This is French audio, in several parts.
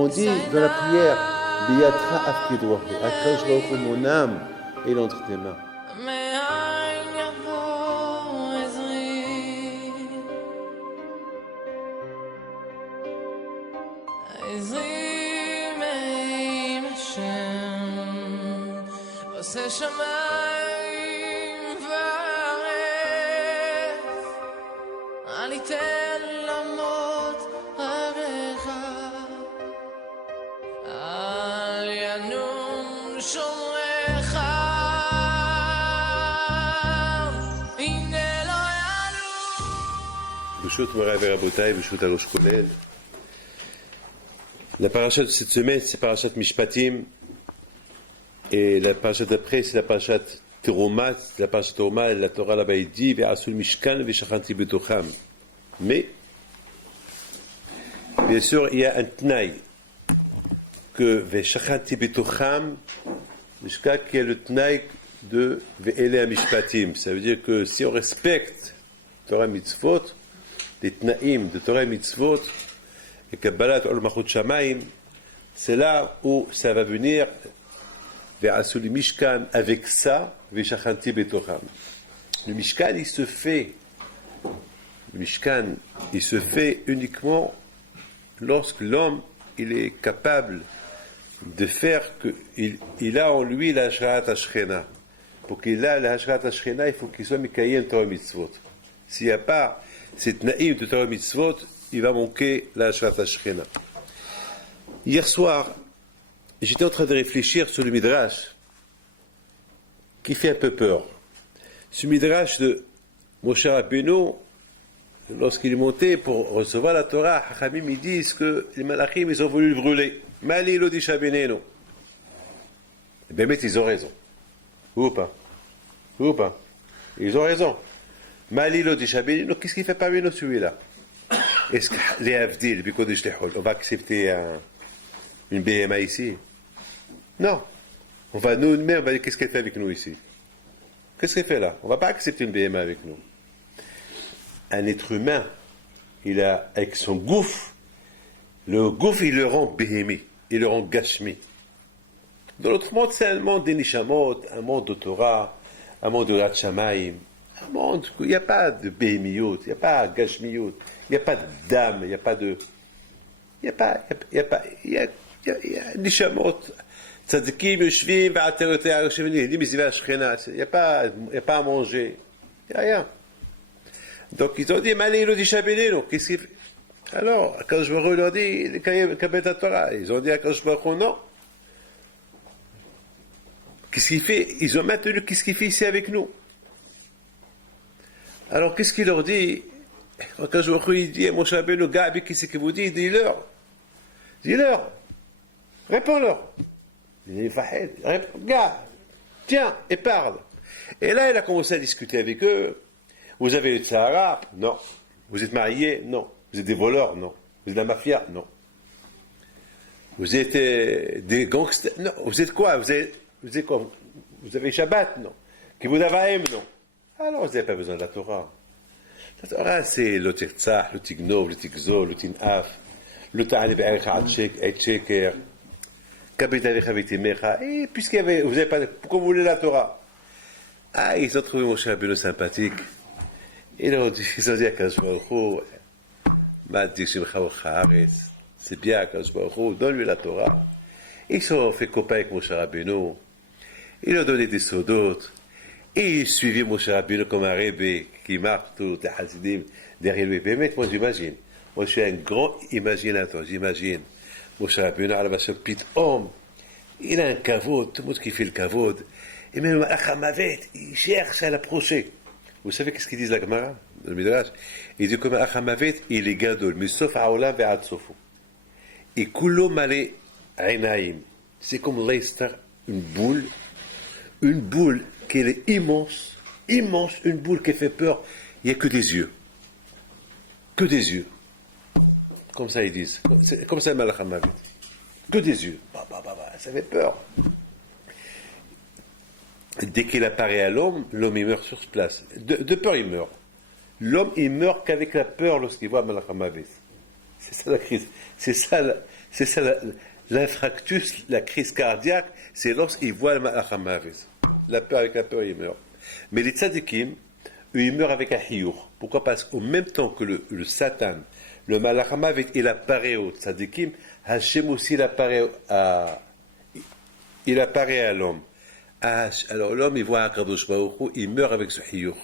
On dit dans la prière, Biyatra afkidwahu, Akadosh Baruch Hu, mon âme est entre tes mains. La paracha de cette semaine, c'est parachat Mishpatim, et la paracha d'après, c'est la parachat Teruma. La parachat Teruma, la Torah là-bas, il dit Ve'asul Mishkan ve'shachanti betocham. Mais, bien sûr, il y a un tnaï que ve'shachanti betocham, Mishka, qui est le tnaï de Ve'ele Mishpatim. Ça veut dire que si on respecte Torah Mitzvot, les tnaïm de Torah Mitzvot, et Kabbalat Ol Machut Shamaim, c'est là où ça va venir vers Asuli Mishkan, avec ça, Veshachanti Betocham. Le Mishkan, il se fait uniquement lorsque l'homme, il est capable de faire il a en lui la Hashrat Ashchena. Pour qu'il ait la Hashrat Ashchena, il faut qu'il soit Mikayem Torah Mitzvot. S'il n'y a pas cette naïm de Torah Mitzvot, il va manquer la Hashrat Ashchena. Hier soir, j'étais en train de réfléchir sur le Midrash qui fait un peu peur. Ce Midrash de Moshe Rabbeinu, lorsqu'il est monté pour recevoir la Torah, Chachamim ils disent que les Malachim ils ont voulu le brûler. Mali lo disha benenu. Et bien, ils ont raison. Ou pas? Ils ont raison. Mali lo disha benenu. Qu'est-ce qu'il fait parmi nous celui-là? Est-ce que les Avdil, on va accepter une BMA ici? Non. On va nous-mêmes, on va dire qu'est-ce qu'elle fait avec nous ici? Qu'est-ce qu'elle fait là? On ne va pas accepter une BMA avec nous. Un être humain, il a, avec son gouffre, le gouffre, il le rend béhémi, il le rend gashmi. Dans l'autre monde, c'est un monde d'énishamot, un monde de Torah, un monde de Ratchamaim, un monde où il n'y a pas de béhémiout, il n'y a pas de gashmiout, il n'y a pas d'âme, il n'y a pas de... Il y a nishamot. Tzadikim, Yoshvim, Va'ateroté, Aroshevenim, Nimiziva, Ashchena, il n'y a pas à manger, il n'y a rien. Donc ils ont dit, Mali, il a dit Shabelino, qu'est-ce qu'il fait? Alors, quand je me leur dit, Kabet Torah, ils ont dit à Kadosh Baruch Hu, non. Qu'est-ce qu'il fait? Ils ont maintenu qu'est-ce qu'il fait ici avec nous. Alors, qu'est-ce qu'il leur dit? Quand Kadosh Baruch Hu, il dit à Moshe Rabbeinu, Gabi, qu'est-ce que vous dites? Dis-leur. Réponds-leur. Il dit, Gars, tiens, et parle. Et là, il a commencé à discuter avec eux. Vous avez le Sahara? Non. Vous êtes mariés? Non. Vous êtes des voleurs? Non. Vous êtes de la mafia? Non. Vous êtes des gangsters? Non. Vous êtes quoi? Vous êtes quoi? Vous avez Shabbat? Non. Kibbutz Avaim? Non. Alors, vous n'avez pas besoin de la Torah. La Torah, c'est le Tirtzah, le Tignov, le Tigzo, le Tinaf, le Ta'ani Be'erech Sheker, Kabet Alecha V'Timecha. Et puisqu'il y avait, vous n'avez pas, pourquoi vous voulez la Torah? Ah, ils ont trouvé Moshe Rabbeinu sympathique. Ils ont dit à Kadosh Baruch Hu, c'est bien Kadosh Baruch Hu, donne-lui la Torah. Ils se sont fait copains avec Moshe Rabbeinu. Ils lui ont donné des sodotes. Et ils suivaient Moshe Rabbeinu comme un rébé qui marque tout les Hasidim derrière lui. Mais moi j'imagine. Moi je suis un grand imaginateur. J'imagine Moshe Rabbeinu à la vache Pitom. Il a un kavod, tout le monde qui fait le kavod. Et même Achamavet, il cherche à l'approcher. Vous savez qu'est-ce qu'ils disent la Gemara, le Midrash? Il dit comme Achamavet, il est gadol, mais sauf Aolam ve'ad sofo. Et kulo male ainaim. C'est comme l'Eister, une boule qui est immense, une boule qui fait peur. Il n'y a que des yeux. Comme ça ils disent. C'est comme ça Malach Hamavet. Que des yeux. Ça fait peur. Dès qu'il apparaît à l'homme il meurt sur place. De peur, il meurt. L'homme, il meurt qu'avec la peur lorsqu'il voit Malach Hamavet. C'est ça la crise. C'est ça C'est ça l'infractus, la crise cardiaque, c'est lorsqu'il voit le malach hamavet. La peur, avec la peur, il meurt. Mais les tzadikim, eux, ils meurent avec un hiyur. Pourquoi? Parce qu'au même temps que le Satan, le malach hamavet, il apparaît au tzadikim, Hachem aussi il apparaît à l'homme. Alors l'homme, il voit Akadosh Baruch Hu, il meurt avec ce hiyur.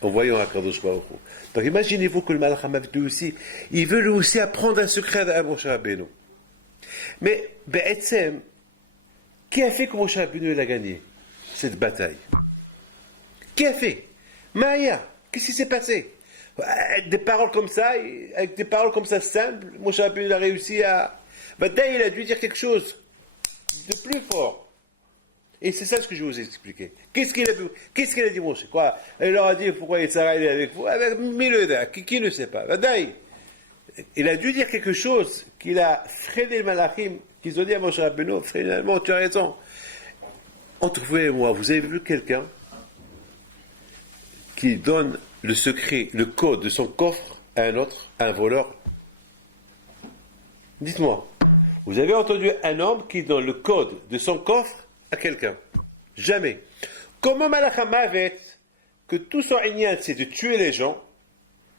En voyant Akadosh Baruch Hu. Donc imaginez-vous que le malach hamavet lui aussi, il veut lui aussi apprendre un secret à Moshe Rabbeinu. Mais, Be'etzem, qui a fait que Moshe Rabbeinu a gagné cette bataille? Qui a fait? Maya, qu'est-ce qui s'est passé? Avec des paroles comme ça simples, Moshe Rabbeinu a réussi à... Bataille, il a dû dire quelque chose de plus fort. Et c'est ça ce que je vous ai expliqué. Qu'est-ce qu'il a dit Moshe? Quoi? Il leur a dit pourquoi Sarah est avec vous? Qui ne sait pas? Bataille. Il a dû dire quelque chose qu'il a freiné le malachim, qu'ils ont dit à Moshe Rabbeinu, finalement, tu as raison. Entre vous et moi, vous avez vu quelqu'un qui donne le secret, le code de son coffre à un autre, à un voleur? Dites-moi, vous avez entendu un homme qui donne le code de son coffre à quelqu'un? Jamais. Comme un malach hamavet, que tout son ignan, c'est de tuer les gens,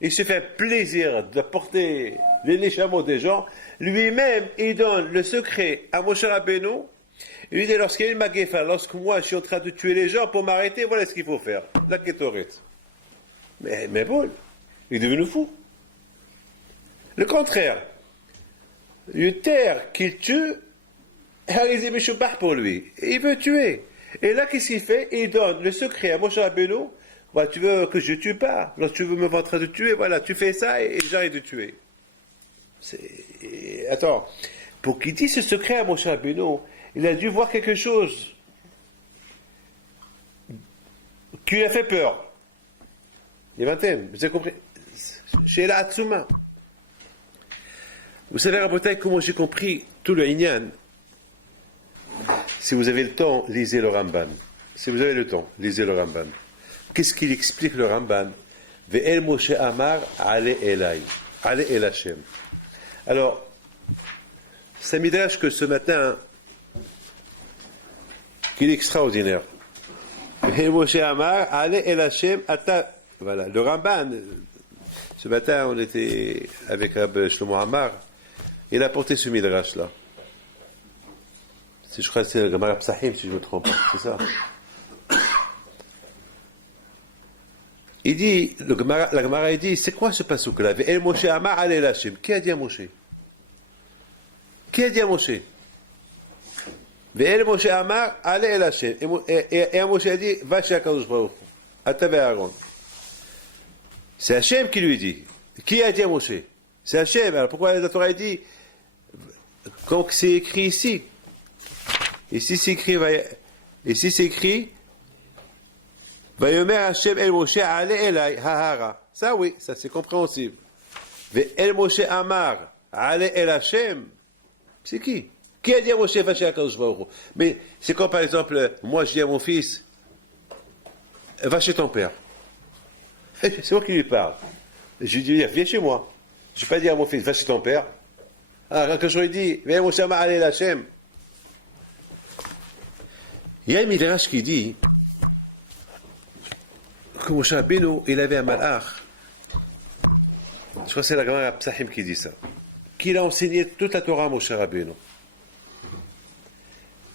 il se fait plaisir d'apporter les néchamos des gens, lui-même, il donne le secret à Moshe Rabbeinu, il lui dit, lorsqu'il y a une maguefa, lorsque moi je suis en train de tuer les gens, pour m'arrêter, voilà ce qu'il faut faire. La kétoret. Mais bon, il est devenu fou. Le contraire. Une terre qu'il tue, il est pour lui. Il veut tuer. Et là, qu'est-ce qu'il fait? Il donne le secret à Moshe Rabbeinu. Bah, tu veux que je ne tue pas? Lorsque tu veux me voir en train de tuer, voilà, tu fais ça et j'arrête de tuer. Attends, pour qu'il dise ce secret à Moshe Rabbeinu, il a dû voir quelque chose qui lui a fait peur. Les vingtaines, vous avez compris? Chez la Hatsuma. Vous savez, Rabotai, comment j'ai compris tout le Inyan? Si vous avez le temps, lisez le Ramban. Si vous avez le temps, lisez le Ramban. Qu'est-ce qu'il explique le Ramban? Ve'el Moshe Amar, ale elai, ale el Hashem. Alors, c'est un midrash que ce matin, qu'il est extraordinaire. Ve'el Moshe Amar, ale el Hashem, ata. Voilà, le Ramban, ce matin, on était avec Rabbi Shlomo Amar, il a porté ce midrash-là. Je crois que c'est le Gemara Psahim, si je me trompe, c'est ça. Il dit, la Gemara dit, c'est quoi ce passouk-là? El Moshe Amar ale el Hashem. Qui a dit à Moshe? Qui a dit à Moshe? El Moshe Amar ale el Hashem. Et Moshe a dit, va chez Akadosh Baruch Hu. Ata ve'Aaron. C'est Hashem qui lui dit. Qui a dit à Moshe? C'est Hashem. Alors pourquoi la Torah dit, quand c'est écrit ici? Ici c'est écrit, Vayomer Hashem el Moshe ale elai hahara. Ça oui, ça c'est compréhensible. Ve el Moshe Amar ale el Hashem. C'est qui? Qui a dit à Moshe va chez Akadosh Baruch Hu? Mais c'est comme par exemple, moi je dis à mon fils, va chez ton père. C'est moi qui lui parle. Je lui dis, viens chez moi. Je ne vais pas dire à mon fils, va chez ton père. Alors quand je lui dis, va Moshe Amar ale el Hashem. Il y a un midrash qui dit que Moshe Rabbeinu, il avait un malach. Je crois que c'est la Gemara Psahim qui dit ça. Qu'il a enseigné toute la Torah à Moshe Rabbeinu.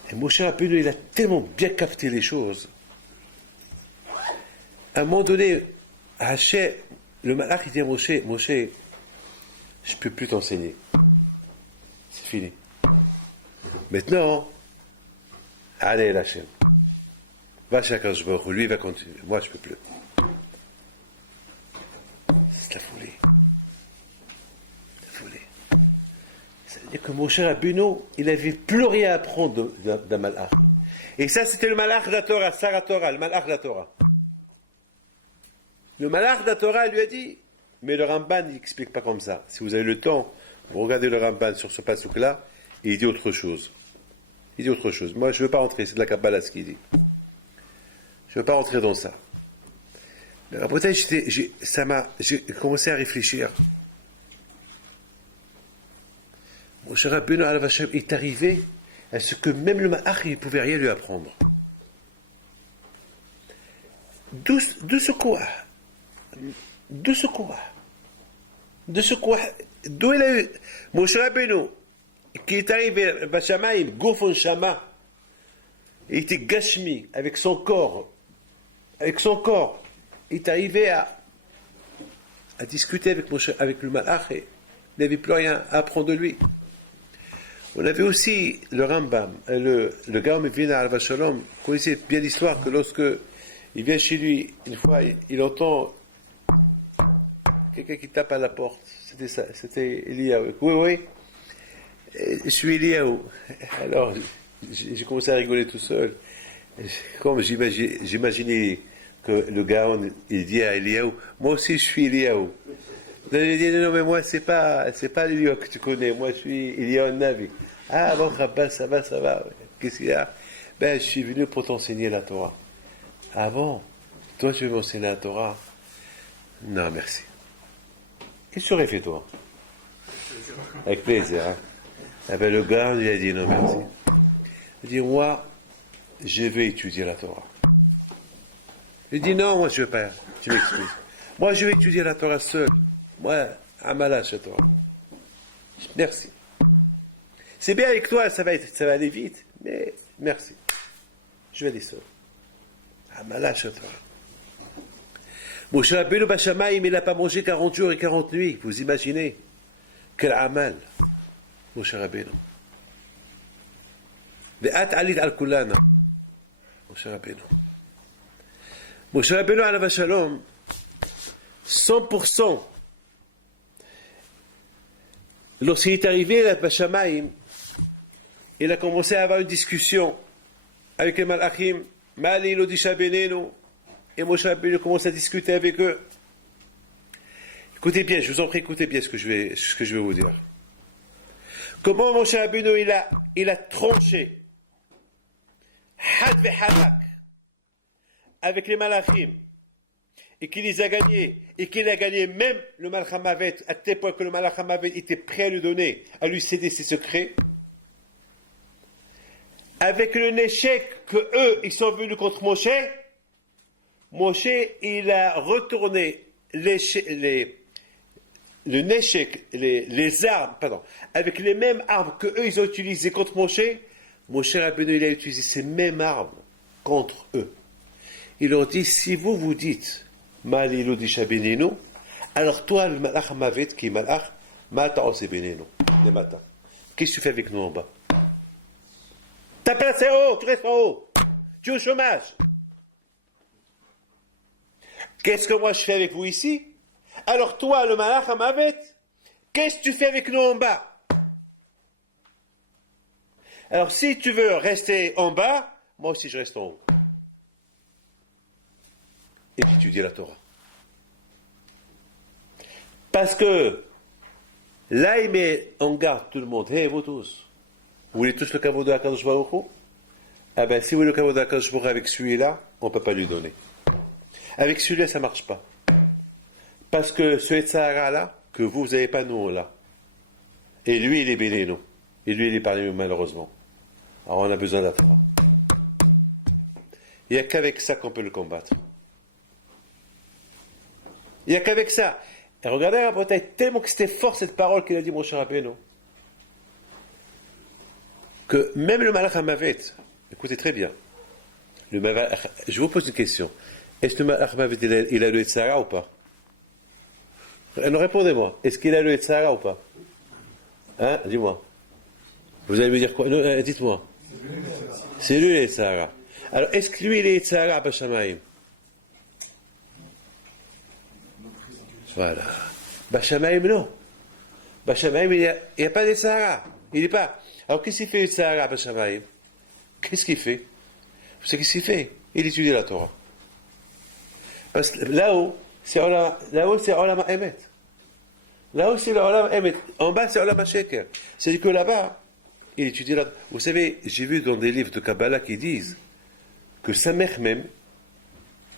Et Moshe Rabbeinu, il a tellement bien capté les choses. À un moment donné, Hachem, le malach, il dit à Moshe, je ne peux plus t'enseigner. C'est fini. Maintenant, allez, Hachem. Va chez Akadosh Baruch Hu, lui il va continuer. Moi, je ne peux plus. C'est la folie. La folie. Ça veut dire que Moshe Rabbeinu, il n'avait plus rien à apprendre d'un malach. Et ça, c'était le malach de la Torah, Sarah Torah, le malach de la Torah. Le malach de la Torah lui a dit, mais le Ramban, il n'explique pas comme ça. Si vous avez le temps, vous regardez le Ramban sur ce passouk-là, et il dit autre chose. Il dit autre chose. Moi, je ne veux pas rentrer, c'est de la Kabbalah ce qu'il dit. Je ne veux pas rentrer dans ça. Mais après, j'ai commencé à réfléchir. Moshe Rabbeinu alav Hashem est arrivé à ce que même le Ma'ach, il ne pouvait rien lui apprendre. D'où ce quoi? D'où ce quoi? D'où il a eu Moshe Rabbeinu, qui est arrivé à Shamaïm, Gofon Shama, il était Gashmi, avec son corps, il est arrivé à discuter avec le Malach, et il n'avait plus rien à apprendre de lui. On avait aussi le Rambam, le Gaon Mevina Alav Shalom, connaissait bien l'histoire que lorsque il vient chez lui, une fois, il entend quelqu'un qui tape à la porte. C'était ça, c'était Eliyahu. Oui, je suis Eliyahu. Alors, j'ai commencé à rigoler tout seul. Comme j'imaginais que le Gaon, il dit à Eliyahu, moi aussi je suis Eliyahu. Il dit, non, mais moi, c'est pas Eliyahu que tu connais, moi je suis Eliyahu Navi. Ah bon, Rabbah, ça va. Qu'est-ce qu'il y a? Je suis venu pour t'enseigner la Torah. Ah bon? Toi, tu veux m'enseigner la Torah? Non, merci. Qu'est-ce que tu aurais fait, toi? Avec plaisir, hein? Le gars, il a dit non, merci. Il dit, moi, je vais étudier la Torah. Il dit, non, moi, je ne veux pas. Tu m'excuses. Moi, je vais étudier la Torah seul. Moi, Amalash la Torah. Merci. C'est bien avec toi, ça va aller vite, mais merci. Je vais aller seul. Amalash la Torah. Moshe Rabbeinu Bashamaïm, il n'a pas mangé 40 jours et 40 nuits. Vous imaginez? Quel amal, Moshe Rabbeinu. Ve'at alit al kulana. Moshe Rabbeinu. Moshe Rabbeinu alav shalom, 100%. Lorsqu'il est arrivé à Bashamaïm, il a commencé à avoir une discussion avec les Malachim. Mali l'odisha benenu. Et Moshe Rabbeinu commence à discuter avec eux. Écoutez bien, je vous en prie, écoutez bien ce que je vais vous dire. Comment Moshe Rabbeinu il a tranché had ve'halak avec les Malachim et qu'il les a gagnés et qu'il a gagné même le Malach HaMavet à tel point que le Malach HaMavet était prêt à lui donner, à lui céder ses secrets. Avec le Neshek que eux ils sont venus contre Moshe, il a retourné les armes, avec les mêmes armes que eux ils ont utilisées contre Moshe Rabbeinu il a utilisé ces mêmes armes contre eux. Il leur dit, si vous dites Mali l'odisha benenu, alors toi le Malach HaMavet qui est Malach, Mata ose benenu, les matins. Qu'est-ce que tu fais avec nous en bas? Ta place est haut, tu restes en haut, tu es au chômage. Qu'est-ce que moi je fais avec vous ici? Alors toi, le Malach HaMavet, qu'est-ce que tu fais avec nous en bas? Alors si tu veux rester en bas, moi aussi je reste en haut. Et puis tu dis la Torah. Parce que là il met en garde tout le monde. Hey, vous tous, vous voulez tous le kavod de HaKadosh Baruch Hu? Ah ben si vous voulez le kavod de HaKadosh Baruch Hu avec celui-là, on ne peut pas lui donner. Avec celui-là, ça ne marche pas. Parce que ce Sahara-là, que vous n'avez pas, nous, on l'a. Et lui, il est béni, nous. Et lui, il est parmi nous, malheureusement. Alors, on a besoin de la Torah. Il n'y a qu'avec ça qu'on peut le combattre. Il n'y a qu'avec ça. Et regardez, peut-être tellement que c'était fort cette parole qu'il a dit, mon cher Rabbeinu, que même le Malach HaMavet, écoutez très bien, je vous pose une question. Est-ce que le Malach HaMavet, il a le Yetzirah ou pas? Non, répondez-moi. Est-ce qu'il a le Yetzirah ou pas? Hein? Dis-moi. Vous allez me dire quoi? Non, dites-moi. C'est lui le Yetzirah. Alors, est-ce que lui, il est Yetzirah à Bashamaïm? Voilà. Bashamaïm, non. Bashamaïm, il n'y a pas de Yetzirah. Il n'est pas. Alors, qu'est-ce qu'il fait le Yetzirah à Bashamaïm? Qu'est-ce qu'il fait? Vous savez qu'est-ce qu'il fait? Il étudie la Torah. Parce que là-haut, c'est Olam Emet. Là-haut, c'est Olam Emet. En bas, c'est Olam HaSheker. C'est-à-dire que là-bas, il étudie la Torah. Vous savez, j'ai vu dans des livres de Kabbalah qui disent que Samech même,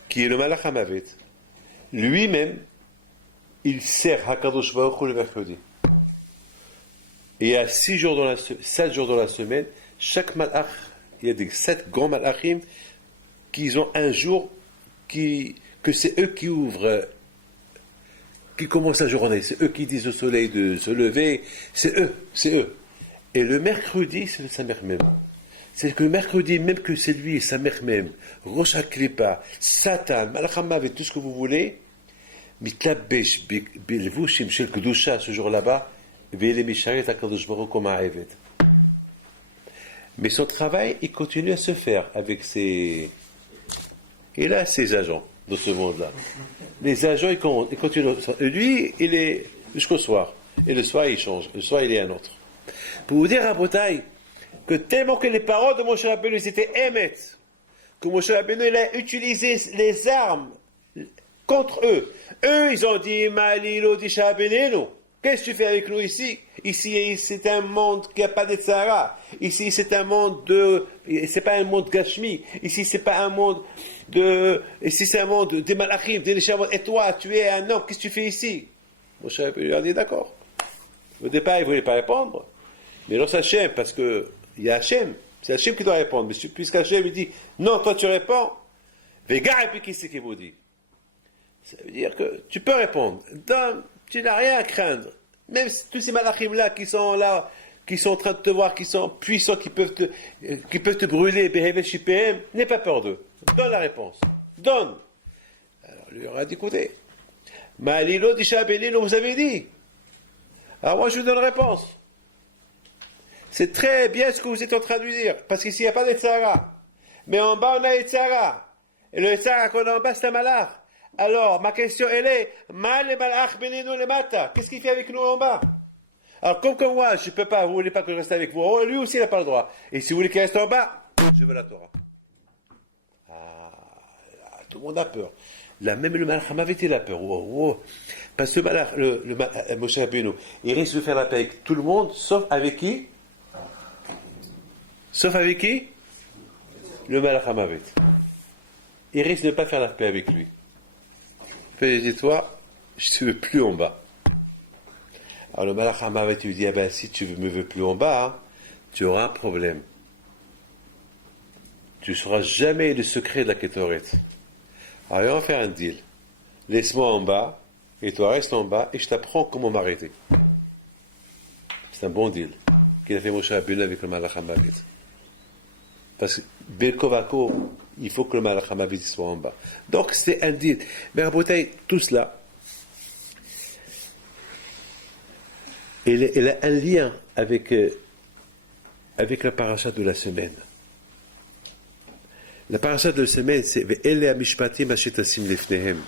qui est le Malach HaMavet, lui-même, il sert HaKadosh Baruch Hu le mercredi. Et il y a 7 jours dans la semaine, chaque malach, il y a des 7 grands malachim qui ont un jour que c'est eux qui ouvrent, qui commencent la journée, c'est eux qui disent au soleil de se lever, c'est eux. Et le mercredi, c'est le Samer même. C'est que le mercredi, même que c'est lui, Samer même, Rosh HaKlippa, Satan, Malach HaMavet, tout ce que vous voulez, Mitlabesh Bilvushim Shel Kedusha, ce jour là-bas, Ve'ele Misharet HaKadosh Baruch Hu Ma'avet. Mais son travail, il continue à se faire avec ses... Il a ses agents dans ce monde-là. Les agents, ils continuent. Lui, il est jusqu'au soir. Et le soir, il change. Le soir, il est un autre. Pour vous dire à Bretagne que tellement que les paroles de Moshe Rabbeinu étaient Emet, que Moshe Rabbeinu il a utilisé les armes contre eux. Eux, ils ont dit Malilo Disha Benenu. Qu'est-ce que tu fais avec nous ici? Ici, c'est un monde qui n'a pas de Tzara. Ici, c'est un monde de... C'est pas un monde Gashmi. Ici, c'est pas un monde de... Ici, c'est un monde des Malachim, des Neshamot. Et toi, tu es un homme, qu'est-ce que tu fais ici? Moshe lui a dit d'accord. Au départ, il ne voulait pas répondre. Mais non, c'est Hachem, parce qu'il y a Hachem. C'est Hachem qui doit répondre. Mais puisqu'Hachem lui dit, non, toi tu réponds, Vega, et puis qui c'est qui vous dit? Ça veut dire que tu peux répondre. Tu n'as rien à craindre. Même tous ces malachim-là qui sont là, qui sont en train de te voir, qui sont puissants, qui peuvent te brûler, Behevel Shipem, n'aie pas peur d'eux. Donne la réponse. Donne. Alors, lui aura dit, écoutez, Malilo Disha Beninu, vous avez dit. Alors moi, je vous donne la réponse. C'est très bien ce que vous êtes en train de lui dire, parce qu'ici, il n'y a pas de Tzara. Mais en bas, on a les Tzara. Et le Tzara qu'on a en bas, c'est un malach. Alors, ma question, elle est, qu'est-ce qu'il fait avec nous en bas? Alors, comme moi, je ne peux pas, vous ne voulez pas que je reste avec vous, lui aussi, il n'a pas le droit. Et si vous voulez qu'il reste en bas, je veux la Torah. Ah, tout le monde a peur. Là, même le Malach HaMavet, il a peur. Parce que le Moshe Rabbeinu, il risque de faire la paix avec tout le monde, sauf avec qui? Sauf avec qui? Le Malach HaMavet. Il risque de ne pas faire la paix avec lui. Il dit, toi, je ne te veux plus en bas. Alors le Malach HaMavet lui dit, ah ben, si tu ne me veux plus en bas, hein, tu auras un problème. Tu ne sauras jamais le secret de la Kétoret. Alors on va faire un deal. Laisse-moi en bas, et toi reste en bas, et je t'apprends comment m'arrêter. C'est un bon deal qu'il a fait Moshe Rabbeinu avec le Malach HaMavet. Parce que Belkovako, il faut que le Malach HaMavet soit en bas. Donc c'est un deal. Mais à Bretagne, tout cela, il a un lien avec la paracha de la semaine. La paracha de la semaine, c'est Ve'ele hamishpatim asher tasim lefnehem.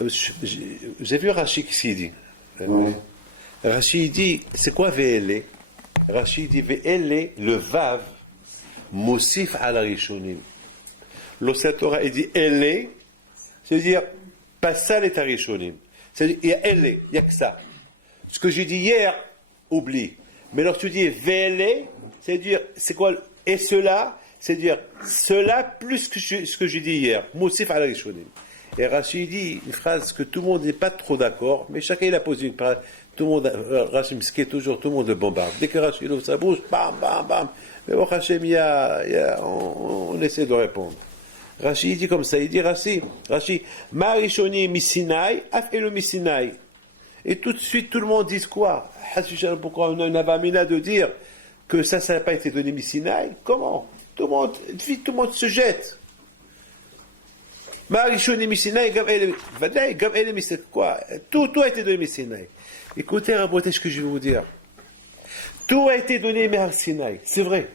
J'ai vu Rashi qui dit. Rashi dit, c'est quoi Ve'ele? Rashi dit Ve'ele, le Vav, Mosif al Rishonim. L'Osset Torah, il dit Elle, c'est-à-dire Passal et Tarishonim. C'est-à-dire, il y a Elle, il n'y a que ça. Ce que j'ai dit hier, oublie. Mais lorsque tu dis Vele, c'est-à-dire, c'est quoi? Et cela, c'est-à-dire, cela plus que ce que j'ai dit hier. Mosif al Rishonim. Et Rashi dit une phrase que tout le monde n'est pas trop d'accord, mais chacun il a posé une phrase. Tout le monde, Rashi Msket, toujours, tout le monde le bombarde. Dès que Rashi ouvre sa bouche, bam, bam, bam. Mais au Hachem, on essaie de répondre. Rashi dit comme ça, il dit Rashi, Marishoni Misinaï, Afelu Misinaï. Et tout de suite, tout le monde dit quoi? Pourquoi on a une avamina de dire que ça n'a pas été donné Misinaï? Comment? Tout le monde se jette. Marishoni Misinaï, Gam Ele Misinaï, quoi? Tout a été donné Misinaï. Écoutez, rabotez ce que je vais vous dire. Tout a été donné Mer Sinaï, c'est vrai.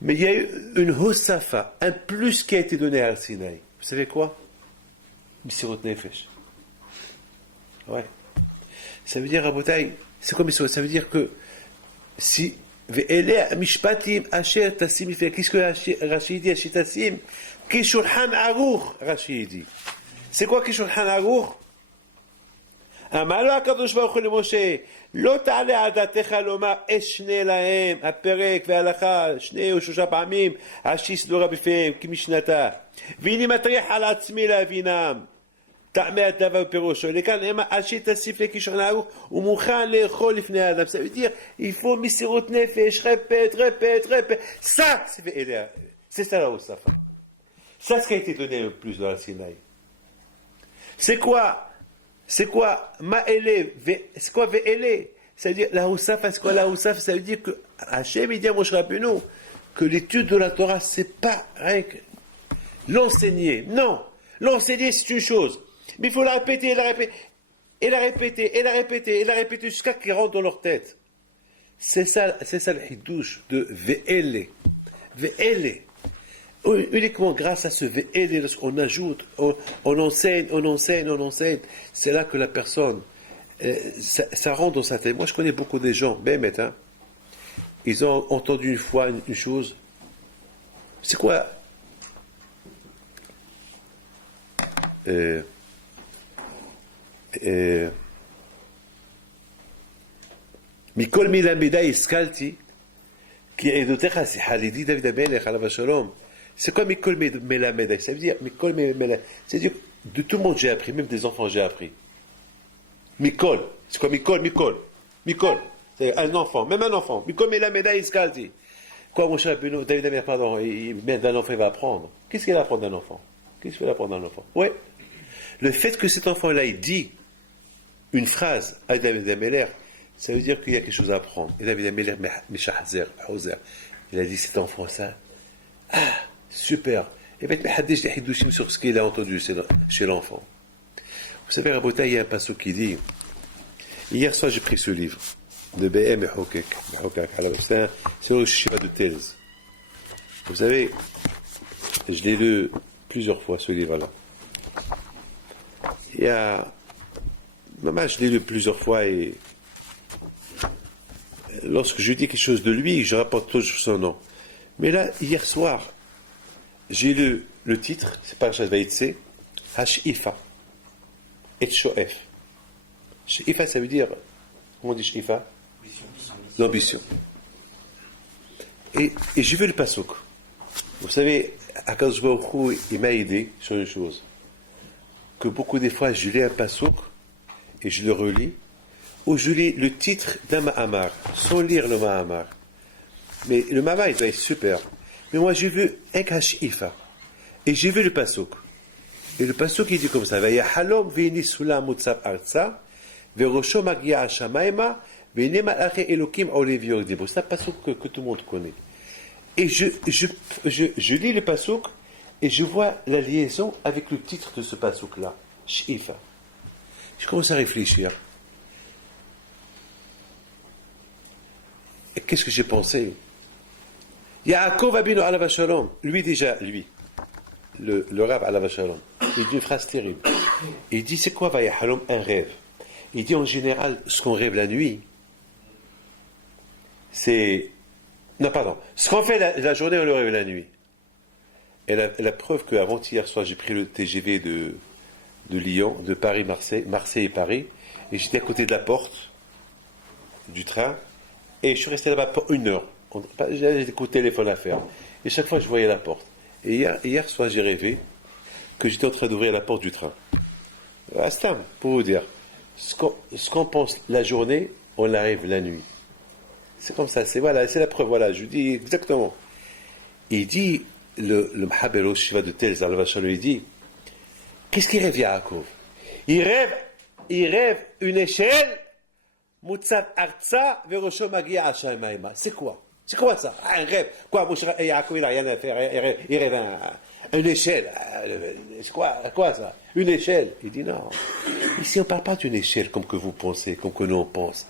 Mais il y a eu une Hosafa, un plus qui a été donné à Sinaï. Vous savez quoi? Messirot Nefesh. Ouais. Ça veut dire, Rabotai, c'est comme ça veut dire que si Ve'ele Mishpatim Asher Tassim, qu'est-ce que Rashi dit Asher Tassim? Kishulhan Aruch, Rashi dit. C'est quoi Kishulhan Aruch? אמר לו הקדוש ברוך הוא למשה, לא תעלה על דעתך לומר אשנה להם הפרק וההלכה 2 או 3 פעמים, עד שיסדורה בפיהם כמשנתה. והנה מטריח על עצמי להבינם. טעמי הטבה ופירושו. לכאן, אמה עשי תסיף לכישרון הארוך, ומוכן לאכול לפני האדם. Ça veut dire, il faut מסירות נפש, répète. Ça, c'est ça la Hosafa. Ça, ce qui a été donné le plus dans la Sinaï. C'est quoi Ma'ele, c'est quoi Ve'ele? Ça veut dire, la Hosafa, c'est quoi la Hosafa? Ça veut dire que Hachem, il dit à Moshe Rabbeinu que l'étude de la Torah, c'est pas rien que l'enseigner. Non, l'enseigner, c'est une chose. Mais il faut la répéter, la répéter jusqu'à qu'il rentre dans leur tête. C'est ça le hidouche de Ve'ele. Ve'ele. Uniquement grâce à ce Ve'ele, lorsqu'on ajoute, on enseigne, c'est là que la personne, ça rentre dans sa tête. Moi, je connais beaucoup de gens, hein, ils ont entendu une fois une chose. C'est quoi Mikol milamida iskalti qui est de terre c'est Halidi David Amelech alav shalom. C'est quoi Mikol milamida? Ça veut dire Mikol milamida. C'est-à-dire de tout le monde j'ai appris, même des enfants j'ai appris. Mikol, c'est quoi Mikol? C'est un enfant, même un enfant. Mikol milamida iskalti. Quoi mon cher Benoît, David Amelech, pardon, d'un enfant il va apprendre. Qu'est-ce qu'il va apprendre d'un enfant? Ouais. Le fait que cet enfant-là il dit une phrase à David Amelech, ça veut dire qu'il y a quelque chose à apprendre. Et David Amelech, il a dit cet enfant ça, super. Et bien, il y a sur ce qu'il a entendu chez l'enfant. Vous savez, Rabotai, il y a un passage qui dit, hier soir j'ai pris ce livre, de B.M. et Hokek. C'est le Shiva de Tels. Vous savez, je l'ai lu plusieurs fois ce livre-là. Je l'ai lu plusieurs fois et lorsque je dis quelque chose de lui, je rapporte toujours son nom. Mais là, hier soir, j'ai lu le titre, c'est pas Parashat Vaïtse, Hashifa, et Shoef. Shifa, ça veut dire, comment on dit Shifa? L'ambition. Et j'ai vu le pasuk. Vous savez, Akadosh Baruch Hu, il m'a aidé sur une chose. Que beaucoup des fois, je lis un pasuk et je le relis, ou je lis le titre d'un Mahamar, sans lire le Mahamar. Mais le Mahamar, il doit être super. Mais moi, j'ai vu Ek Hashifa, et j'ai vu le pasuk. Et le pasuk, il dit comme ça, Vaya halom ve'ini sulam mutzab arza, ve'rosho magia hashamaima, ve'ine malache elokim olev yordebo. C'est un pasuk que tout le monde connaît. Et je lis le pasuk, et je vois la liaison avec le titre de ce pasuk-là, Shifa. Je commence à réfléchir. Et qu'est-ce que j'ai pensé? Yaakov Abinu alav shalom, lui, le Rav alav shalom, il dit une phrase terrible. Il dit, c'est quoi Vaya halom? Un rêve. Il dit, en général, ce qu'on rêve la nuit, c'est... Non, pardon. Ce qu'on fait la journée, on le rêve la nuit. Et la preuve qu'avant-hier soir, j'ai pris le TGV de Lyon, de Paris, Marseille et Paris, et j'étais à côté de la porte du train, et je suis resté là-bas pour 1 heure. J'avais des coups de téléphone à faire. Et chaque fois, je voyais la porte. Et hier soir, j'ai rêvé que j'étais en train d'ouvrir la porte du train. Astam, pour vous dire, ce qu'on pense la journée, on la rêve la nuit. C'est comme ça, c'est la preuve, voilà, je vous dis exactement. Il dit, le Mahabelo Shiva de Tel Zalvachalo, il dit, qu'est-ce qu'il rêve Yaakov? Il rêve une échelle, Mutzat Arza, Verosho Magia Hashamaima. C'est quoi ça? Un rêve. Quoi, Yaakov, il n'a rien à faire, il rêve une échelle. C'est quoi ça? Une échelle. Il dit non. Ici, on ne parle pas d'une échelle comme que vous pensez, comme que nous on pense.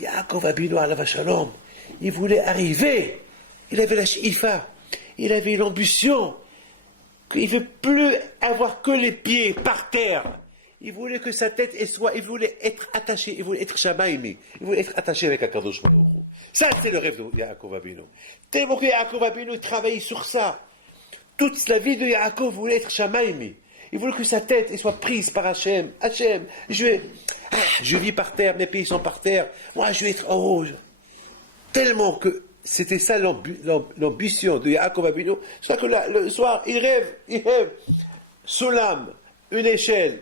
Yaakov Abinu alav shalom, il voulait arriver. Il avait la shifa. Il avait l'ambition qu'il ne veut plus avoir que les pieds par terre. Il voulait que sa tête il voulait être attaché, il voulait être shamaïmi, il voulait être attaché avec Akadosh Baruch Hu. Ça, c'est le rêve de Yaakov Abinu. Tellement que Yaakov Abinu travaillait sur ça. Toute la vie de Yaakov voulait être shamaïmi. Il voulait que sa tête soit prise par Hachem. Hachem, je vis par terre, mes pieds sont par terre. Moi, je vais être en haut. Tellement que c'était ça l'ambition de Yaakov Abinu. C'est ça que le soir, il rêve. Soulam, une échelle.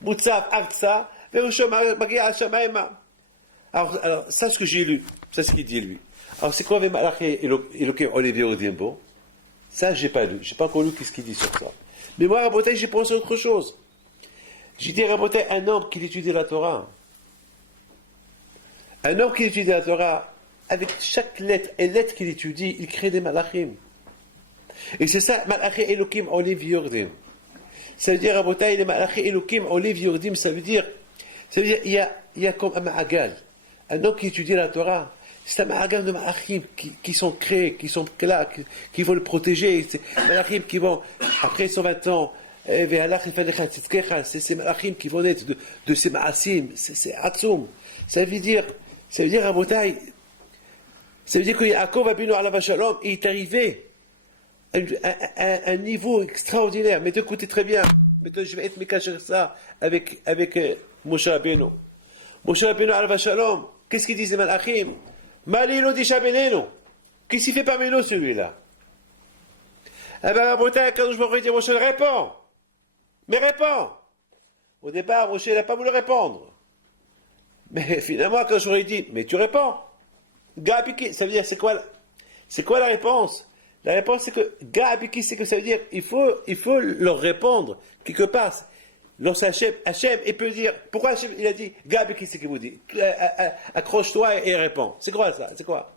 Mutzav Artsa, Verushom Magia Al-Shamaima. Alors, ça, ce que j'ai lu, c'est ce qu'il dit lui. Alors, c'est quoi Malachi Elokim Olivier Odimbo? Ça, j'ai pas lu. J'ai pas encore lu qu'est-ce qu'il dit sur ça. Mais moi, Rabotai, j'ai pensé à autre chose. J'ai dit, Rabotai, un homme qui étudie la Torah, un homme qui étudie la Torah, avec chaque lettre et lettre qu'il étudie, il crée des malachim. Et c'est ça, Malachi Elokim Oliv Yordim. Ça veut dire, Rabotai, les Malachi Elokim Oliv Yordim, ça veut dire, il y a comme un ma'agal. Un homme qui étudie la Torah, c'est un ma'agal de malachim qui sont créés, qui sont là, qui vont le protéger. C'est malachim qui vont, après 120 ans, c'est ces malachim qui vont naître de ces ma'asim, c'est atzoum. Ça veut dire, Rabotai, ça veut dire que Yaakov Abinu alav shalom est arrivé à un niveau extraordinaire. Mais écoutez très bien. Maintenant, je vais être mécaché ça avec Moshe Rabbeinu. Moshe Rabbeinu alav shalom, qu'est-ce qu'il disait Malachim? Malilo disha benenu. Qu'est-ce qu'il fait parmi nous celui-là? Eh bien, Rabotai, quand je me dis Moshe, réponds. Mais réponds. Au départ, Moshe n'a pas voulu répondre. Mais finalement, quand je lui ai dit, mais tu réponds. Gabiki, ça veut dire, c'est quoi la réponse? La réponse, c'est que, Gabiki, c'est que ça veut dire, il faut leur répondre, quelque part. Lorsque Hachem, il peut dire, pourquoi Hachem, il a dit, Gabiki, c'est qu'il vous dit, accroche-toi et réponds. C'est quoi ça? C'est quoi?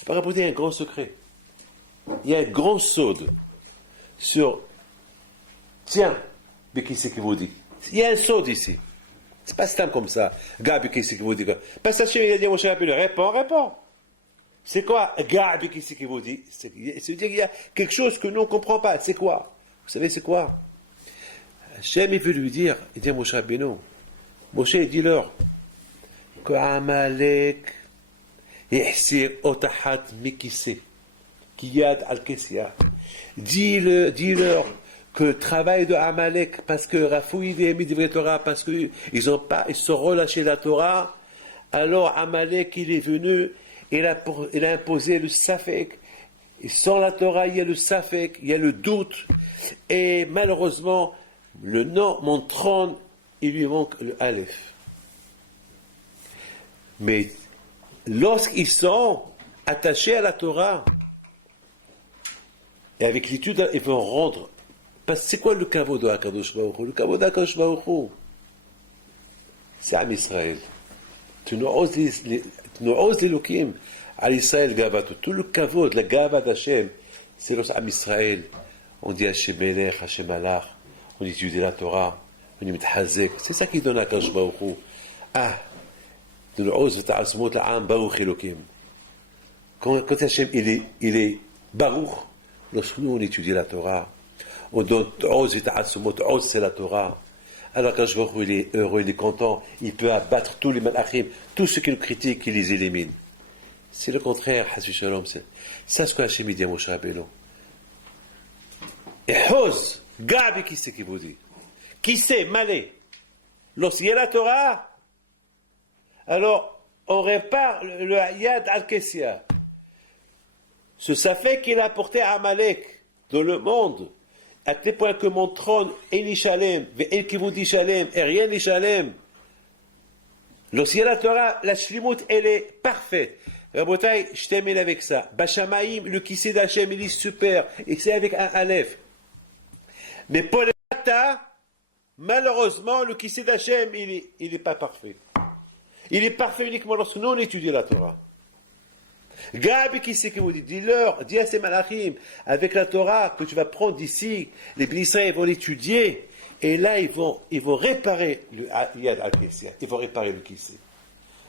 Je vais répondre un grand secret. Il y a un grand sode sur, tiens, Biki, c'est qu'il vous dit. Il y a un sode ici. C'est pas simple comme ça. Gabi, qu'est-ce qu'il vous dit? Parce que Hachem, il a dit à Moshe Rabbeinu, réponds. C'est quoi Gabi, qu'est-ce qu'il vous dit? C'est-à-dire qu'il y a quelque chose que nous ne comprenons pas. C'est quoi? Vous savez, c'est quoi? Hachem, il veut lui dire, il dit à Moshe Rabbeinu, Moshe, il dit leur que Amalek yahsir otahat mikise kiyad al-kesia. Dis-leur que le travail de Amalek, parce que Rafoui et Midivre Torah, parce qu'ils ils sont relâchés la Torah, alors Amalek, il est venu, il a imposé le Safek. Et sans la Torah, il y a le Safek, il y a le doute. Et malheureusement, le nom, mon trône, il lui manque le Aleph. Mais lorsqu'ils sont attachés à la Torah, et avec l'étude, ils vont rendre. Parce que c'est quoi le kavod de HaKadosh Baruch Hu? Le kavod de HaKadosh Baruch Hu, c'est Am Israël. Tu nous oses l'Elokim, à l'Israël Gavato. Tout le kavod, la gava d'Hachem, c'est l'os Am Israël. On dit Hachem Melech, Hachem Malach, on étudie la Torah, on dit Mithazek. C'est ça qui donne à HaKadosh Baruch Hu. Tu nous oses v'ta'asmot la'am Baruch Elokim. Quand Hachem, il est Baruch, lorsque nous on étudie la Torah, on donne Oz et Ta'asumot, Oz c'est la Torah. Alors quand je vois qu'il est heureux, il est content, il peut abattre tous les malachim, tous ceux qui le critiquent, il les élimine. C'est le contraire, Hasbi Shalom, c'est ça ce que Hachem dit à Moshe Rabbeinu. Et Oz, Gabi, qui c'est qui vous dit? Qui c'est, Malé? Lorsqu'il y a la Torah, alors on répare le Yad al-Kessia. Ce Safek qu'il a apporté à Amalek dans le monde, à tel point que mon trône est l'Ishalem, et qui vous dit Shalem, et rien l'Ishalem. Lorsqu'il y a la Torah, la Shlimut, elle est parfaite. Rabotai, je termine avec ça. Bachamaïm, le Kissé d'Hachem, il est super, et c'est avec un Aleph. Mais pour les Mata, malheureusement, le Kissé d'Hachem, il n'est pas parfait. Il est parfait uniquement lorsque nous on étudie la Torah. Gabi, qui c'est que vous dites? Dis-leur, dis à ces malachim, avec la Torah que tu vas prendre d'ici, les Israéliens vont l'étudier, et là ils vont réparer le Yad al-Kessia, ils vont réparer le Kissé.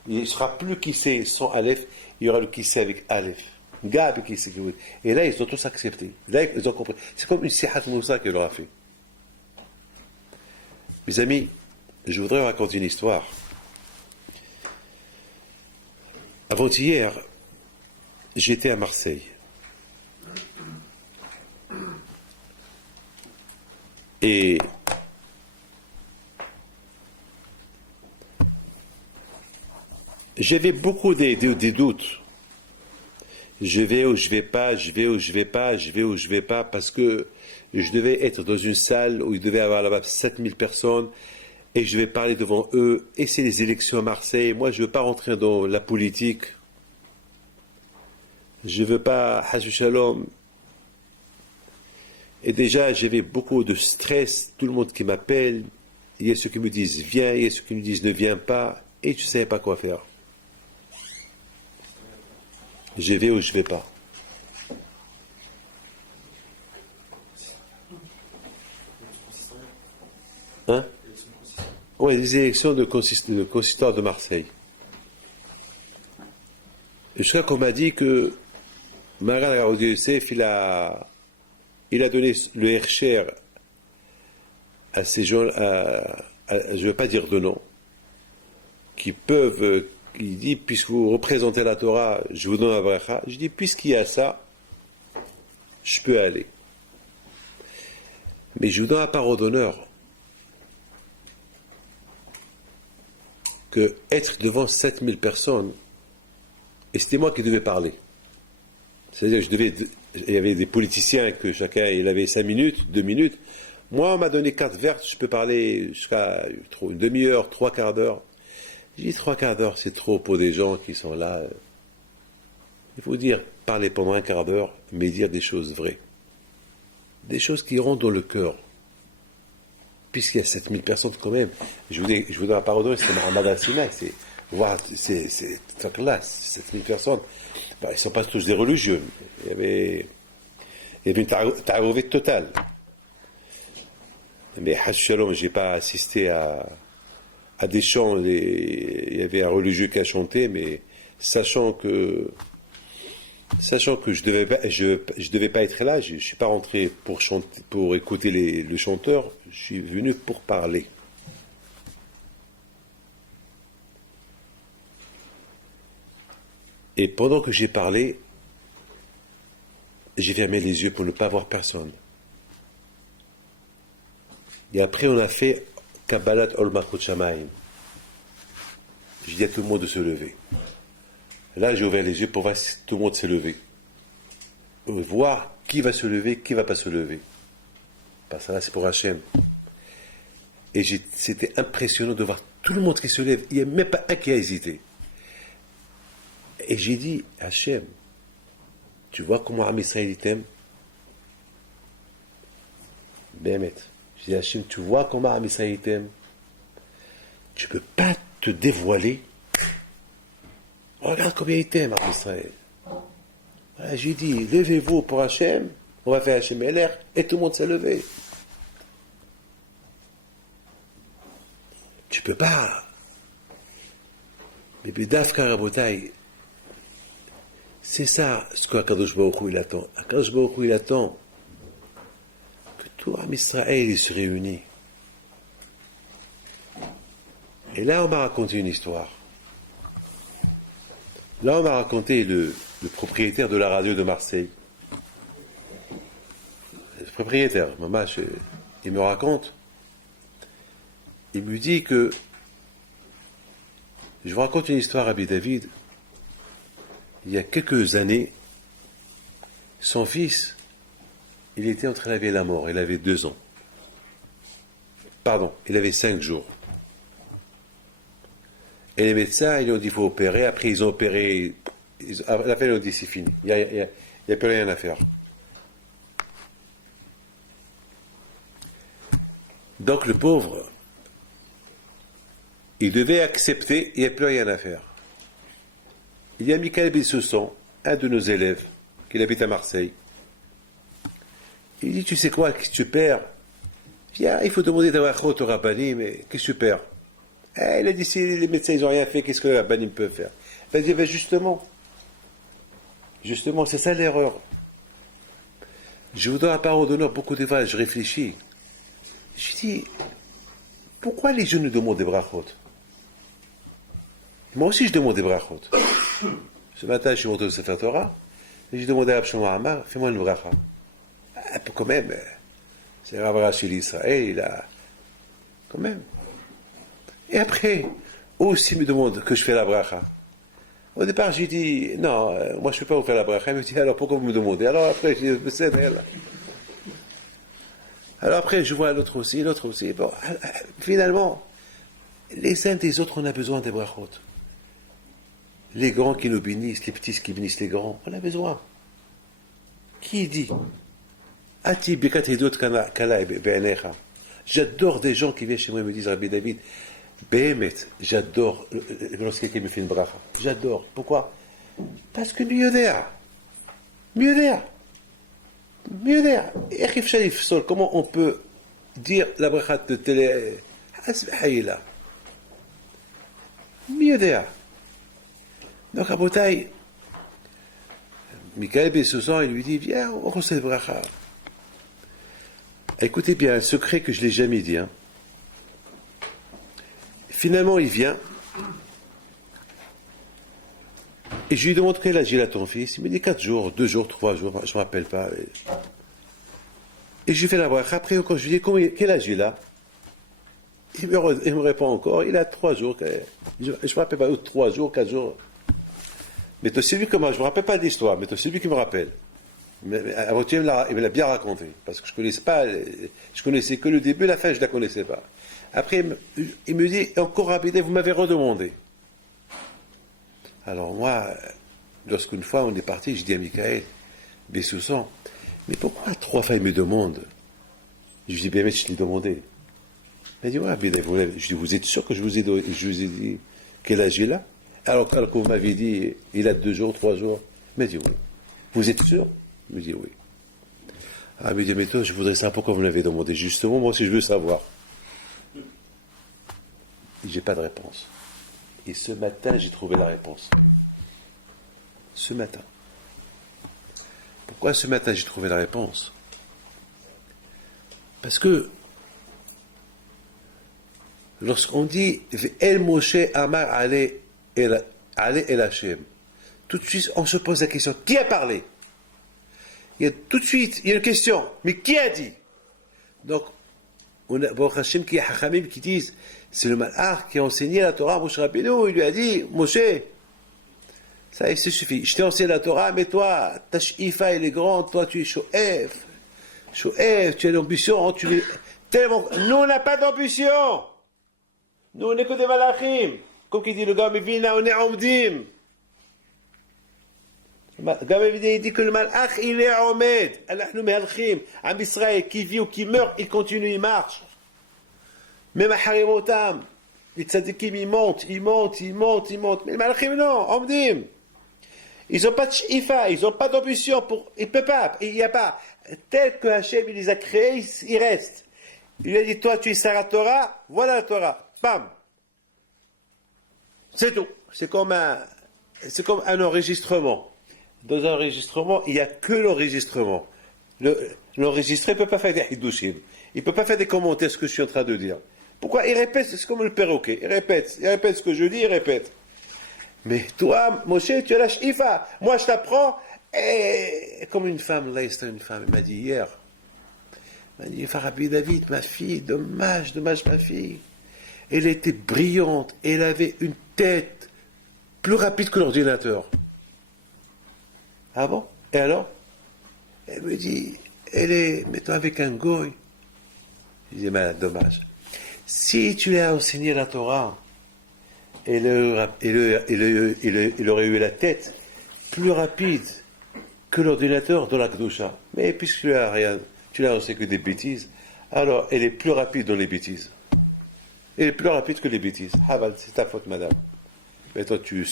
Il ne sera plus Kissé sans Aleph, il y aura le Kissé avec Aleph. Gabi, qui c'est que vous dites? Et là ils ont tous accepté. Là ils ont compris. C'est comme une Sihat Moussa qu'elle leur a fait. Mes amis, je voudrais vous raconter une histoire. Avant-hier, j'étais à Marseille. Et j'avais beaucoup des doutes. Je vais ou je vais pas, je vais ou je vais pas, je vais ou je vais pas, parce que je devais être dans une salle où il devait y avoir là-bas 7000 personnes. et je vais parler devant eux, et c'est les élections à Marseille. Moi, je ne veux pas rentrer dans la politique. Je ne veux pas, Hashu Shalom. Et déjà, j'avais beaucoup de stress, tout le monde qui m'appelle. Il y a ceux qui me disent viens, il y a ceux qui me disent ne viens pas, et je ne savais pas quoi faire. Je vais ou je ne vais pas. Hein? Oui, les élections de consistoire de Marseille. Et je crois qu'on m'a dit que Maran Raoudi Youssef, il a donné le Hercher à ces gens, je ne veux pas dire de nom, qui peuvent, il dit, puisque vous représentez la Torah, je vous donne la bracha. Je dis, puisqu'il y a ça, je peux aller. Mais je vous donne la parole d'honneur que être devant 7000 personnes, et c'était moi qui devais parler. C'est-à-dire que il y avait des politiciens que chacun, il avait 5 minutes, 2 minutes. Moi, on m'a donné carte verte, je peux parler jusqu'à une demi-heure, 3 quarts d'heure. J'ai dit 3 quarts d'heure, c'est trop pour des gens qui sont là. Il faut dire, parler pendant 1 quart d'heure, mais dire des choses vraies. Des choses qui rentrent dans le cœur. Puisqu'il y a 7000 personnes quand même. Je vous donne la parole d'honneur, c'est Mohamed Al-Sina, c'est classe, 7000 personnes. Ben, ils ne sont pas tous des religieux. Il y avait une ta'arouvette totale. Mais Hashu Shalom, je n'ai pas assisté à des chants. Il y avait un religieux qui a chanté, mais sachant que je devais pas être là, je suis pas rentré pour chanter, pour écouter le chanteur, je suis venu pour parler. Et pendant que j'ai parlé, j'ai fermé les yeux pour ne pas voir personne. Et après, on a fait Kabbalat Ol Malchut Shamayim. J'ai dit à tout le monde de se lever. Là, j'ai ouvert les yeux pour voir si tout le monde s'est levé. Voir qui va se lever, qui ne va pas se lever. Parce que là, c'est pour Hachem. Et c'était impressionnant de voir tout le monde qui se lève. Il n'y a même pas un qui a hésité. Et j'ai dit, Hachem, tu vois comment Am Israël t'aime? Bémet. J'ai dit, Hachem, tu vois comment Am Israël t'aime? Tu ne peux pas te dévoiler. Regarde combien il t'aime, Am Israël. Voilà, j'ai dit, levez-vous pour Hachem, on va faire Hachem LR, et tout le monde s'est levé. Tu peux pas. Mais Bidafka Rabotai, c'est ça ce qu'Akadosh Baruch Hu il attend. Akadosh Baruch Hu il attend que tout Am Israël il se réunit. Et là on m'a raconté une histoire. Là on m'a raconté le propriétaire de la radio de Marseille. Le propriétaire, maman, il me raconte. Il me dit que je vous raconte une histoire à David. Il y a quelques années, son fils, il était entre la vie et la mort. Il avait 2 ans. Pardon, il avait 5 jours. Et les médecins, ils ont dit qu'il faut opérer. Après, ils ont opéré. À la fin, ils ont dit c'est fini. Il n'y a plus rien à faire. Donc, le pauvre, il devait accepter, il n'y a plus rien à faire. Il y a Michael Bissousson, un de nos élèves, qui habite à Marseille. Il dit, tu sais quoi, qu'est-ce que tu perds? Il faut demander d'avoir au Rabbani, mais qu'est-ce que tu perds? Il a dit, si les médecins ils n'ont rien fait, qu'est-ce que le Rabbani peut faire? Il dit, justement, c'est ça l'erreur. Je vous donne la parole d'honneur, beaucoup de fois, je réfléchis. Je dis, pourquoi les gens nous demandent des brachot? Moi aussi, je demande des brachot. Ce matin, je suis monté au Sefer Torah, et j'ai demandé à Abshon Amar, fais-moi une bracha. Un peu quand même, c'est Rav Rashi l'Israël, il a... Quand même. Et après, eux aussi me demandent que je fais la bracha. Au départ, j'ai dit, non, moi je ne peux pas vous faire la bracha. Il me dit, alors pourquoi vous me demandez? Alors après, je dis, c'est elle. Alors après, je vois l'autre aussi. Bon, finalement, Les uns des autres, on a besoin des brachot. Les grands qui nous bénissent, les petits qui bénissent les grands, on a besoin. Qui dit Ati bikat hidot kala be'anecha. J'adore des gens qui viennent chez moi et me disent Rabbi David, Behemet, j'adore lorsque quelqu'un me fait une bracha. J'adore. Pourquoi? Parce que mieux d'air. Comment on peut dire la bracha de télé? Mieux d'air. Donc à Botaï, Michael Bessouzan, il lui dit, viens, on recèle bracha. Écoutez bien, un secret que je ne l'ai jamais dit. Hein. Finalement, il vient, et je lui demande quel âge il a ton fils. Il me dit 4 jours, 2 jours, 3 jours, je ne me rappelle pas. Et je lui fais la bracha. Après, quand je lui dis quel âge il a, il me répond encore, il a 3 jours. Je ne me rappelle pas, 3 jours, 4 jours. Mais c'est lui que moi, je ne me rappelle pas de l'histoire, mais c'est lui qui me rappelle. Mais avant, il me l'a bien raconté, parce que je connaissais que le début, la fin, je ne la connaissais pas. Après, il me dit, encore rapide, vous m'avez redemandé. Alors moi, lorsqu'une fois on est parti, je dis à Michael, Bessouzan, mais pourquoi 3 fois il me demande? Je lui dis, bien, je l'ai demandé. Il dit, ouais, je dis, vous êtes sûr que je vous ai dit quel âge il a? Alors que vous m'avez dit, il a 2 jours, 3 jours. Il m'a dit, oui. Vous êtes sûr? Il me dit, oui. Ah, il me dit, mais toi, je voudrais savoir pourquoi vous m'avez demandé. Justement, moi aussi, je veux savoir. J'ai pas de réponse. Et ce matin, j'ai trouvé la réponse. Ce matin. Pourquoi ce matin, j'ai trouvé la réponse? Parce que lorsqu'on dit El Moshe Amar Ale El Hashem, tout de suite, on se pose la question, qui a parlé? Tout de suite, il y a une question, mais qui a dit? Donc, on a Baruch Hashem qui est Hachamim qui disent, c'est le Malach qui a enseigné la Torah à Moshe Rabbeinu, il lui a dit, Moshe, ça il suffit, je t'ai enseigné la Torah, mais toi, ta shifa elle est grande, toi tu es shoef, tu as l'ambition, tu es tellement... Nous on n'a pas d'ambition, nous on n'est que des malachim, comme qui dit le gars, mais vina, on est omdim. Il dit que le malach il est omed, nous mehalchim, Am Israël qui vit ou qui meurt, il continue, il marche. Même à Harimotam, les tzadikim, ils montent. Mais les malachim, non, omdim. Ils n'ont pas de shifa, ils n'ont pas d'ambition pour. Il ne peut pas, il n'y a pas. Tel que Hachem, il les a créés, il reste. Il lui a dit, toi, tu es Sarah Torah, voilà la Torah. Bam. C'est tout. C'est comme un enregistrement. Dans un enregistrement, il n'y a que l'enregistrement. L'enregistré ne peut pas faire des hidushim. Il ne peut pas faire des commentaires ce que je suis en train de dire. Pourquoi? Il répète, c'est comme le perroquet. Il répète ce que je dis, il répète. Mais toi, Moshe, tu as la shifa. Moi, je t'apprends. Et comme une femme, là, c'était une femme, elle m'a dit hier. Elle m'a dit, Rabbi David, ma fille, dommage, ma fille. Elle était brillante. Elle avait une tête plus rapide que l'ordinateur. Ah bon? Et alors? Elle me dit, elle est, mettons, avec un goy. Je dis, mais dommage. Si tu lui as enseigné la Torah, il aurait eu la tête plus rapide que l'ordinateur de la Kedusha. Mais puisque tu l'as enseigné que des bêtises, alors elle est plus rapide dans les bêtises. Elle est plus rapide que les bêtises. Ah ben, c'est ta faute, madame. Mais toi, tu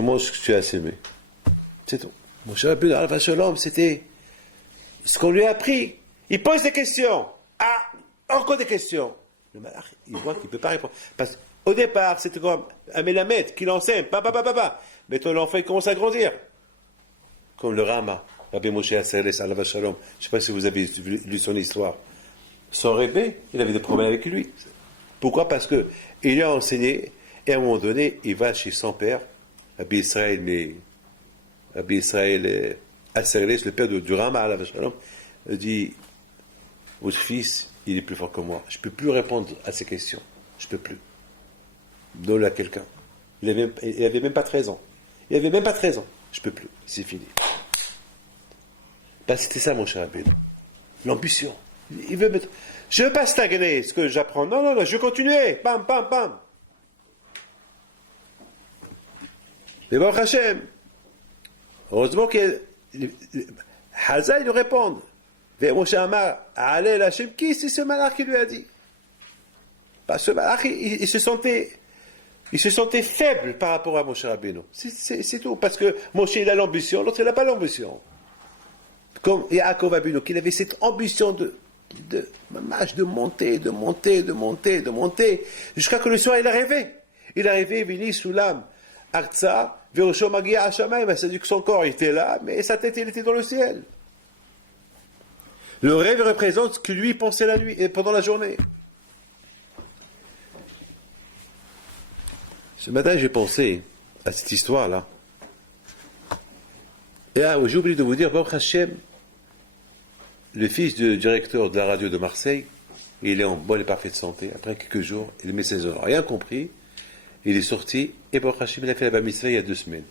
manges ce que tu as sémé. C'est tout. Mon cher Rabbi Alva Shalom, c'était ce qu'on lui a appris. Il pose des questions. Ah, encore des questions. Le malach, il voit qu'il ne peut pas répondre. Parce qu'au départ, c'était comme un mélamètre qui l'enseigne. Mais ton enfant, il commence à grandir. Comme le Rama, Rabbi Moshe Atzeres, Alva Shalom. Je ne sais pas si vous avez lu son histoire. Son rébé, il avait des problèmes avec lui. Pourquoi? Parce qu'il lui a enseigné, et à un moment donné, il va chez son père, Rabbi Israël Atzeres, le père du Rama, Alva Shalom, dit, votre fils, il est plus fort que moi. Je ne peux plus répondre à ces questions. Je ne peux plus. Donne-le à quelqu'un. Il n'avait même pas 13 ans. Je ne peux plus. C'est fini. Ben, c'était ça, mon cher Abed. L'ambition. Il veut mettre... Je ne veux pas stagner ce que j'apprends. Non, non, non, je veux continuer. Bam, bam, bam. Mais Baruch Hashem, heureusement que Hazai nous répond. Et Moshe Amar, Allez Hashem, qui c'est ce malach qui lui a dit? Parce que ce malach, il se sentait faible par rapport à Moshe Rabbeinu. C'est tout. Parce que Moshe, il a l'ambition, l'autre, il n'a pas l'ambition. Comme Yaakov Abinu, qu'il avait cette ambition de monter, jusqu'à que le soir, il a rêvé. Il a rêvé, Vini, Soulam, Artsa, Verosho Magia Hashamaim. C'est-à-dire que son corps était là, mais sa tête, il était dans le ciel. Le rêve représente ce que lui pensait la nuit et pendant la journée. Ce matin, j'ai pensé à cette histoire-là. Et j'ai oublié de vous dire, Baruch Hashem, le fils du directeur de la radio de Marseille, il est en bonne et parfaite santé. Après quelques jours, les médecins n'ont rien compris. Il est sorti, et Baruch Hashem, il a fait la bar mitzvah il y a 2 semaines.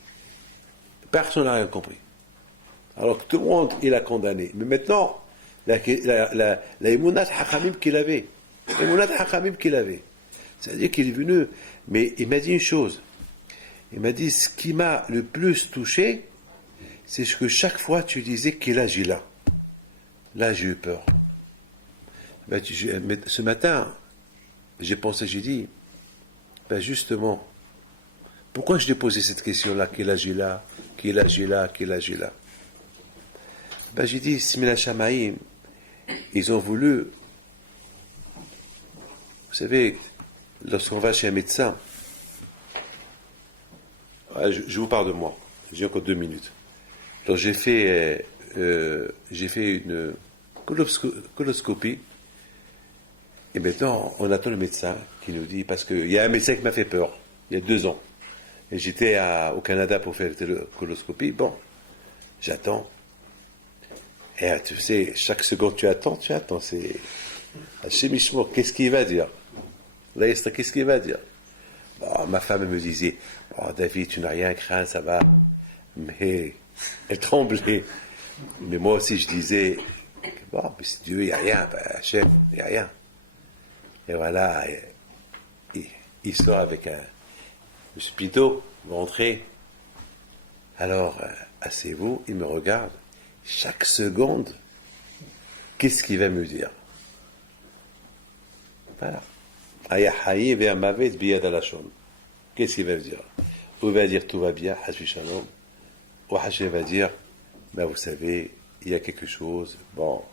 Personne n'a rien compris. Alors que tout le monde, il a condamné. Mais maintenant, la Emunat Hachamim qu'il avait, c'est-à-dire qu'il est venu, mais il m'a dit une chose. Il m'a dit, ce qui m'a le plus touché, c'est ce que chaque fois tu disais qu'il agit là. Là, j'ai eu peur. Mais ce matin, j'ai pensé, j'ai dit, justement, pourquoi je t'ai posé cette question-là, qu'il agit là, qu'il agit là, qu'il agit là? J'ai dit, Simila Shamaïm, ils ont voulu, vous savez, lorsqu'on va chez un médecin, je vous parle de moi, j'ai encore 2 minutes. Alors j'ai fait une coloscopie, et maintenant on attend le médecin qui nous dit, parce qu'il y a un médecin qui m'a fait peur, il y a 2 ans, et j'étais au Canada pour faire la coloscopie, j'attends. Et tu sais, chaque seconde tu attends, c'est Hachem, qu'est-ce qu'il va dire? Qu'est-ce qu'il va dire? Ma femme me disait, David, tu n'as rien à craindre, ça va. Mais elle tremblait. Mais moi aussi, je disais, mais c'est Dieu, il n'y a rien, Hachem, il n'y a rien. Et voilà, il sort avec M. Pinto, rentré. Alors, asseyez-vous, il me regarde. Chaque seconde, qu'est-ce qu'il va me dire? Voilà. Qu'est-ce qu'il va me dire? Ou il va dire tout va bien, Hasbi Shalom. Ou Hachem va dire, vous savez, il y a quelque chose, parle,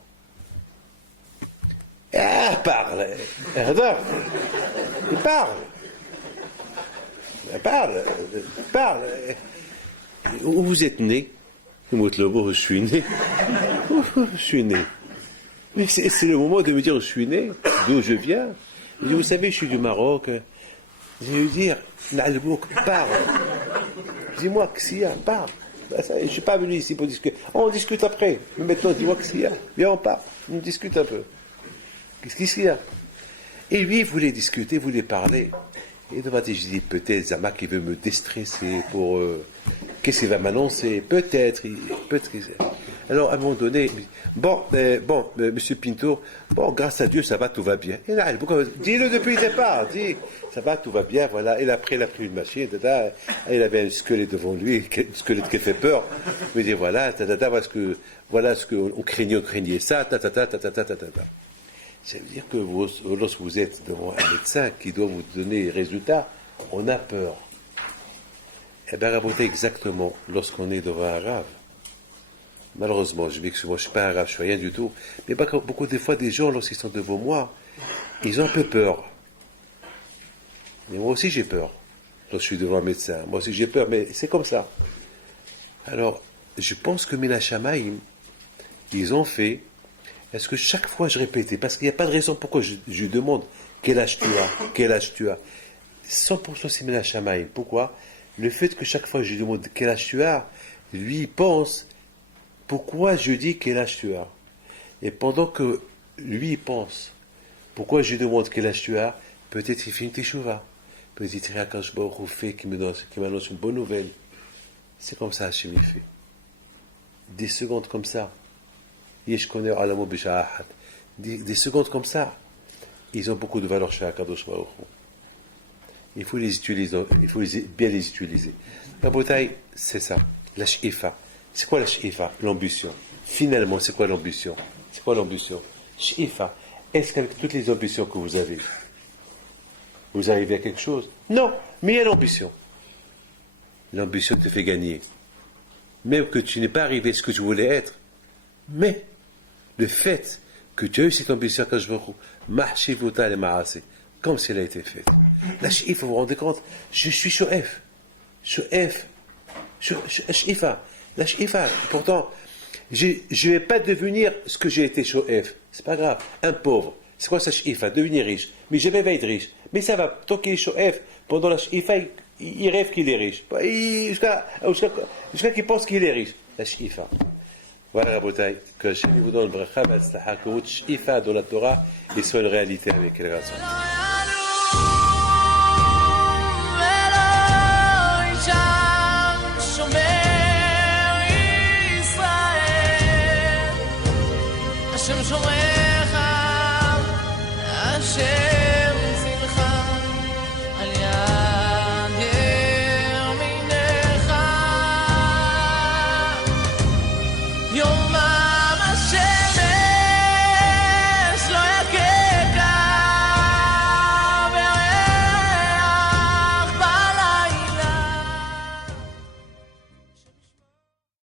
il parle. Où vous êtes né? Je suis né. Je suis né. Mais c'est le moment de me dire où je suis né, d'où je viens. Je dis, vous savez, je suis du Maroc. Je vais lui dire, Nalbouk, parle. Dis-moi, Ksia, parle. Je ne suis pas venu ici pour discuter. On discute après. Mais maintenant, dis-moi, Ksia. Viens, on parle. On discute un peu. Qu'est-ce qu'il y a? Et lui, il voulait discuter, il voulait parler. Et devant je dis, peut-être Zama qui veut me déstresser pour... qu'est-ce qu'il va m'annoncer? Peut-être. Alors, à un moment donné, Monsieur Pinto, grâce à Dieu, ça va, tout va bien. Et là, dis-le depuis le départ, dis, ça va, tout va bien, voilà. Et après, il a pris une machine, il avait un squelette devant lui, un squelette qui fait peur. Il me dit, voilà ce que on craignait ça, Ça veut dire que lorsque vous êtes devant un médecin qui doit vous donner les résultats, on a peur. Eh bien, rapportez exactement lorsqu'on est devant un rave. Malheureusement, je ne suis pas un rave, je ne suis rien du tout. Mais beaucoup de fois, des gens, lorsqu'ils sont devant moi, ils ont un peu peur. Mais moi aussi, j'ai peur. Lorsque je suis devant un médecin, moi aussi, j'ai peur, mais c'est comme ça. Alors, je pense que Mina Shamaïm, ils ont fait... Est-ce que chaque fois je répétais? Parce qu'il n'y a pas de raison pourquoi je demande quel âge tu as. 100% c'est Mina Shamaïm. Pourquoi? Le fait que chaque fois je lui demande quel âge tu as, lui il pense pourquoi je dis quel âge tu as. Et pendant que lui il pense pourquoi je lui demande quel âge tu as, peut-être il fait une teshuva. Peut-être il y a quand je fait qui m'annonce une bonne nouvelle. C'est comme ça Hachem il fait. Des secondes comme ça. des secondes comme ça, ils ont beaucoup de valeur chez Akadosh Baruch Hu. Il faut les utiliser, bien les utiliser. La bouteille, c'est ça, la shifa. C'est quoi la shifa? L'ambition. Finalement, c'est quoi l'ambition? C'est quoi l'ambition? Shifa. Est-ce qu'avec toutes les ambitions que vous avez, vous arrivez à quelque chose? Non, mais il y a l'ambition. L'ambition te fait gagner. Même que tu n'es pas arrivé à ce que tu voulais être. Mais, le fait que tu as eu cette ambition, comme si elle a été faite. La shifa, vous vous rendez compte? Je suis shoef. Shoef. Shifa. La shifa. Pourtant, je ne vais pas devenir ce que j'ai été shoef. C'est pas grave. Un pauvre. C'est quoi sa shifa? Devenir riche. Mais je vais être riche. Mais ça va. Tant qu'il est shoef, pendant la shifa, il rêve qu'il est riche. Jusqu'à qu'il pense qu'il est riche. La shifa. Voilà, Rabotai, que Hachem vous donne le bracha, que votre shifa dans la Torah, et soit une réalité avec les raisons.